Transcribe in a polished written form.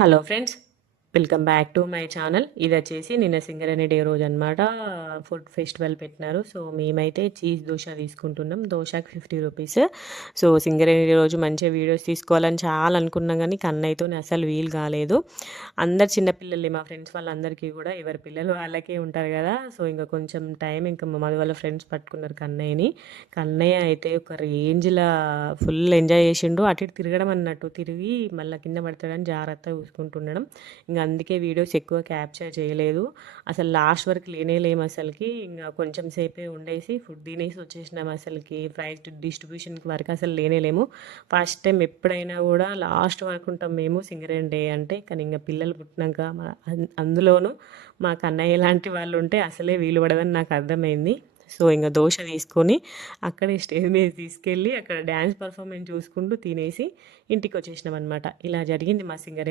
Hello friends, welcome back to my channel. ఇది వచ్చేసి నిన్న సింగరేణి డే రోజు అనమాట. ఫుడ్ ఫెస్టివల్ పెట్టినారు. సో మేమైతే చీజ్ దోశ తీసుకుంటున్నాం. దోశకి 50 రూపీస్. సో సింగరేణి డే రోజు మంచిగా వీడియోస్ తీసుకోవాలని చాలా అనుకున్నాం, కానీ కన్నయ్యతో అసలు వీలు కాలేదు. అందరు చిన్నపిల్లలే, మా ఫ్రెండ్స్ వాళ్ళందరికీ కూడా ఎవరి పిల్లలు వాళ్ళకే ఉంటారు కదా. సో ఇంకా కొంచెం టైం ఇంకా మా మధు వాళ్ళ ఫ్రెండ్స్ పట్టుకున్నారు కన్నయ్యని. కన్నయ్య అయితే ఒక రేంజ్లో ఫుల్ ఎంజాయ్ చేసిండు. అటు ఇటు తిరగడం అన్నట్టు, తిరిగి మళ్ళీ కింద పడతాడని జాగ్రత్తగా చూసుకుంటుండడం. ఇంకా అందుకే వీడియోస్ ఎక్కువ క్యాప్చర్ చేయలేదు. అసలు లాస్ట్ వరకు లేము అసలుకి. ఇంకా కొంచెం సేపే ఉండేసి ఫుడ్ తినేసి వచ్చేసినాం. అసలుకి ప్రైజ్ డిస్ట్రిబ్యూషన్కి వరకు అసలు లేము. ఫస్ట్ టైం ఎప్పుడైనా కూడా లాస్ట్ వరకు ఉంటాం మేము సింగరేణి డే అంటే. కానీ ఇంకా పిల్లలు పుట్టినాక అందులోనూ మా కన్నయ్య లాంటి వాళ్ళు ఉంటే అసలే వీలు పడదని నాకు అర్థమైంది. సో ఇంకా దోశ తీసుకొని అక్కడే స్టేజ్ మీద తీసుకెళ్ళి అక్కడ డ్యాన్స్ పర్ఫార్మెన్స్ చూసుకుంటూ తినేసి ఇంటికి వచ్చేసినాం అనమాట. ఇలా జరిగింది మా సింగరేణి.